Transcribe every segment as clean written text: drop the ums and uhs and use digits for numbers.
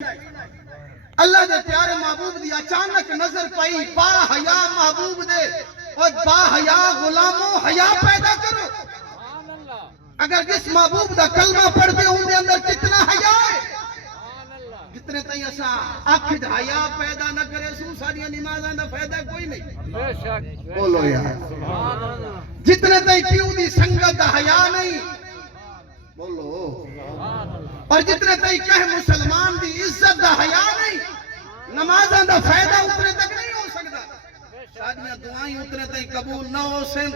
اللہ دے پیارے محبوب دی اچانک نظر پئی با حیا محبوب دے اور با حیا غلاموں حیا پیدا کرو. اگر جس محبوب دا کلمہ پڑھ دے ان دے اندر کتنا حیا ہے. جتنے تائیں اسا آنکھ حیا پیدا نہ کرے سو ساریاں نمازاں دا فائدہ کوئی نہیں. بولو یار. جتنے تائیں پیو دی سنگت دا حیا نہیں. بولو. اور جتنے تائیں کہ مسلمان دی عزت دا حیا نہیں نمازاں دا فائدہ اتنے تک نہیں ہو سکتا. شادیاں دعائیں اتنے تائیں قبول نہ ہو سن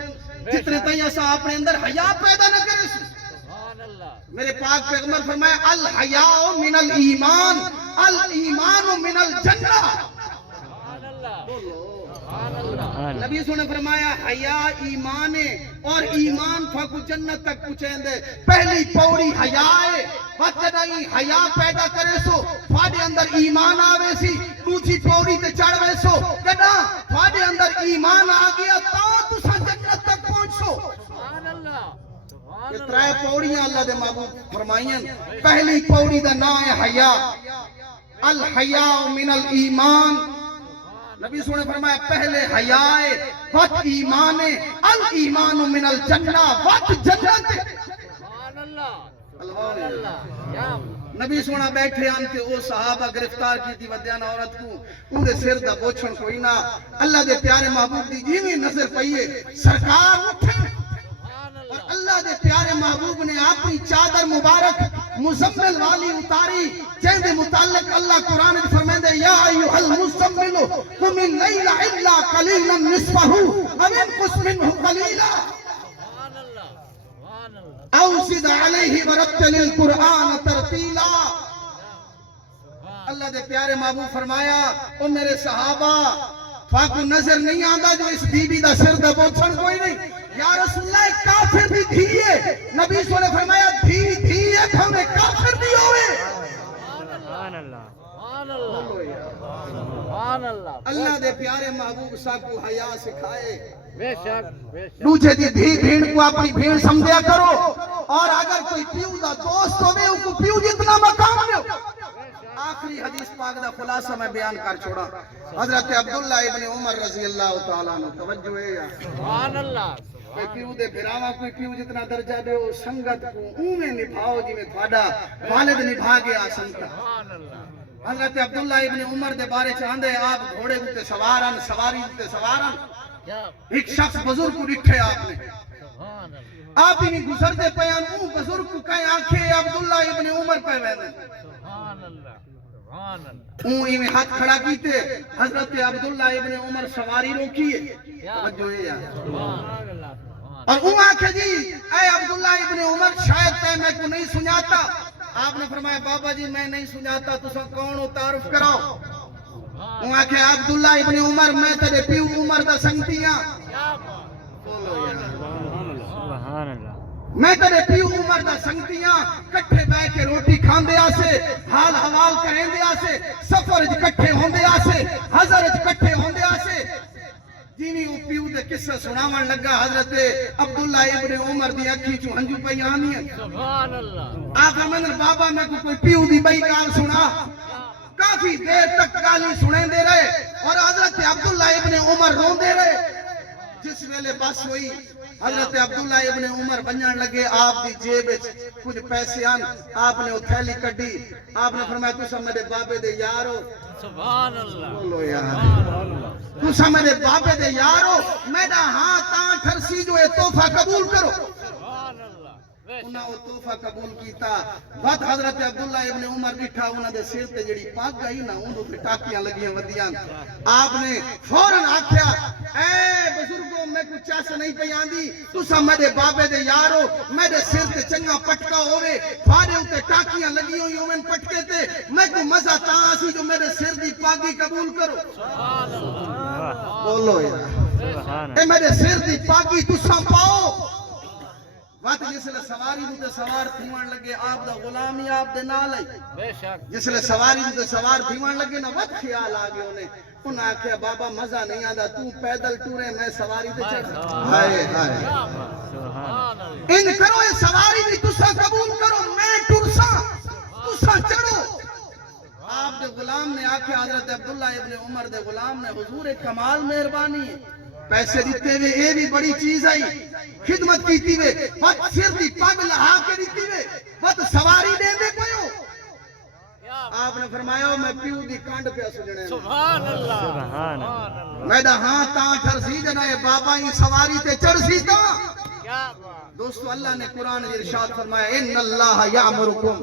جتنے تائیں اسا اپنے اندر حیا پیدا نہ کرے سن. میرے پاک پیغمبر فرمایا الحیاء من الایمان الایمان من الجنہ. نبی سنے فرمایا حیا ایمان ہے اور ایمان تھاکو جنت تک پہنچیں دے. پہلی پوڑی حیا ہے. وقت نہیں حیا پیدا کرے سو تھوڑے اندر ایمان آوے سی. دوسری پوڑی تے چڑھوے سو کدا تھوڑے اندر ایمان آ گیا تا تساں جنت تک پہنچو. یہ ترائے پوڑیاں اللہ دے محبوب فرمائیں. پہلی پوڑی دا نام ہے حیا. الحیاء من الایمان. نبی سنے فرمایا پہلے حیا ہے وقت ایمان ہے. الایمان من الجنہ وقت جنت. نبی سونا بیٹھے آن کے وہ صحابہ گرفتار کی تھی ودیان عورت کو ان دے سر دا بوچھن کوئی نہ. اللہ دے پیارے محبوب دی جیویں نظر پئیے سرکار اٹھے اور اللہ دے پیارے محبوب نے اپنی چادر مبارک مزمل والی اتاری جن دے متعلق اللہ قرآن میں فرمائے یا ایھا المزمل قم اللیل الا قلیلا نصفہ او انقص منہ قلیلا او زد علیہ ورتل القرآن ترتیلا. اللہ دے پیارے محبوب فرمایا او میرے صحابہ فاکو نظر نہیں آندا جو اس بی بی دا سر دا بوچھن کوئی نہیں. یا رسول اللہ کافر بھی دھیئے. نبی صلی اللہ علیہ وسلم فرمایا دھیئے تو ہمیں کافر بھی ہوئے. اللہ دے پیارے محبوب ساکو حیا سکھائے. دوجہ دی دھی بھیڑ کو اپنی بھیڑ سمجھیا کرو اور اگر کوئی پیو دا دوست ہوئے ان کو پیو جتنا مقام لے. آخری حدیث پاک دا خلاصہ میں بیان کر چھوڑا. حضرت عبداللہ ابن عمر رضی اللہ تعالیٰ عنہ توجہ ہے یا سبحان اللہ. کوئی پیو دے بھراواں کوئی پیو جتنا درجہ دے ہو سنگت کو اومیں نبھاؤ جی میں تھوڑا والد نبھا گیا سنگت. حضرت عبداللہ ابن عمر دے بارے چاندے آپ گھوڑے دیتے سوارن سواری دیتے سوارن. ایک شخص بزرگ کو ڈٹھے آپ نے آپ انہیں گزر دے پیان اون بزرگ کو کہیں آنکھیں عبداللہ ابن عمر پہ ویدے اون انہیں ہاتھ کھڑا کیتے. حضرت عبداللہ ابن عمر سواری روکیے توجہ ہے یا اور اون آنکھیں جی اے عبداللہ ابن عمر شاید تے میں کو نہیں سناتا. آپ نے فرمایا بابا جی میں نہیں سناتا تو سب کون ہو تعارف کراؤ. وہاں کہ عبداللہ ابن عمر میں تیرے پیو عمر دا سنگتیاں میں تیرے پیو عمر دا سنگتیاں کٹھے بے کے روٹی کھان دے آسے حال حوال کریں دے آسے سفر کٹھے ہون دے آسے حضرت کٹھے ہون دے آسے. جینی او پیو دے قصہ سناون لگا حضرت عبداللہ ابن عمر دی اکھی چو ہنجو پہ آنی ہے. آقا من بابا میں کوئی پیو دی بھائی کال سنا کافی دیر تک گالی سنیں دے رہے اور حضرت عبداللہ ابن عمر رون دے رہے. جس ویلے بس ہوئی حضرت عبداللہ ابن عمر بنجان لگے آپ دی جیب کچھ پیسے آن آپ نے اتھیلی کڑی. آپ نے فرمایا تو سب میرے بابے دے یارو سبحان اللہ بولو یار تو سب میرے بابے دے یارو میڈا ہاں تاں ٹھرسی جو ہے تحفہ قبول کرو. انہاں وہ تحفہ قبول کیتا. بات حضرت عبداللہ ابن عمر بیٹھا انہاں دے سر تے جڑی پاگ گئی نا انہوں پہ ٹاکیاں لگیاں ودیاں. آپ نے فوراں آکھیا اے بزرگوں میں کچھ چاس نہیں پہ آندی تسا میرے بابے دے یارو میرے سر تے چنگا پٹکا ہوئے فارے ہوتے ٹاکیاں لگی ہوئی ہوں میں پٹکے تے میں کو مزہ تاں سی جو میرے سر دی پاگی قبول کرو. بولو یار اے میرے سر دی پاگی تسا پاؤ. وقت جس لئے سواری ہوتے سوار تھیوان لگے آپ دا غلامی آپ دے نال ہے. جس لئے سواری ہوتے سوار تھیوان لگے نا وقت خیال آگے انہیں انہاں آکھیا بابا مزہ نہیں آدھا تو پیدل ٹورے میں سواری دے چڑھ. ہائے ہائے ان کرو یہ سواری بھی تسا قبول کرو میں ٹرسا تسا چڑھو. آپ دے غلام نے آکھے حضرت عبداللہ ابن عمر دے غلام نے حضور کمال مہربانی ہے پیسے دیتے ہوئے یہ بھی بڑی چیز آئی خدمت کیتی ہوئے بت سر دی پگ لہا کے دیتی ہوئے بت سواری دے دے کوئی ہو آپ نے فرمایا میں پیو دی کانڈ پہ سجنے سبحان اللہ سبحان اللہ میں دا ہاں تاں ٹھرسی جنائے بابا ہی سواری تے چڑھسی تاں کیا بات دوستو اللہ نے قرآن ارشاد فرمایا ان اللہ یامرکم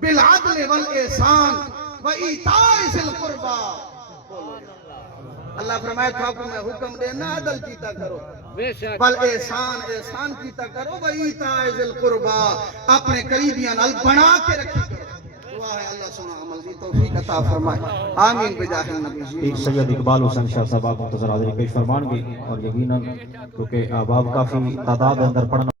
بالعدل والاحسان وایتاء ذی القربى اللہ فرمایا تھا کو میں حکم دینا عدل کیتا کرو بے شک بل احسان کیتا کرو وایتاء ذی القربى اپنے قریبیاں نال بنا کے رکھی کرو دعا ہے اللہ سنا عمل دی توفیق عطا فرمائے آمین بجاہ النبی جی ایک سید اقبال حسین شاہ صاحب آپ منتظر حاضری پیش فرمان گے اور یقیناً کیونکہ آپ کافی تعداد اندر پڑھنا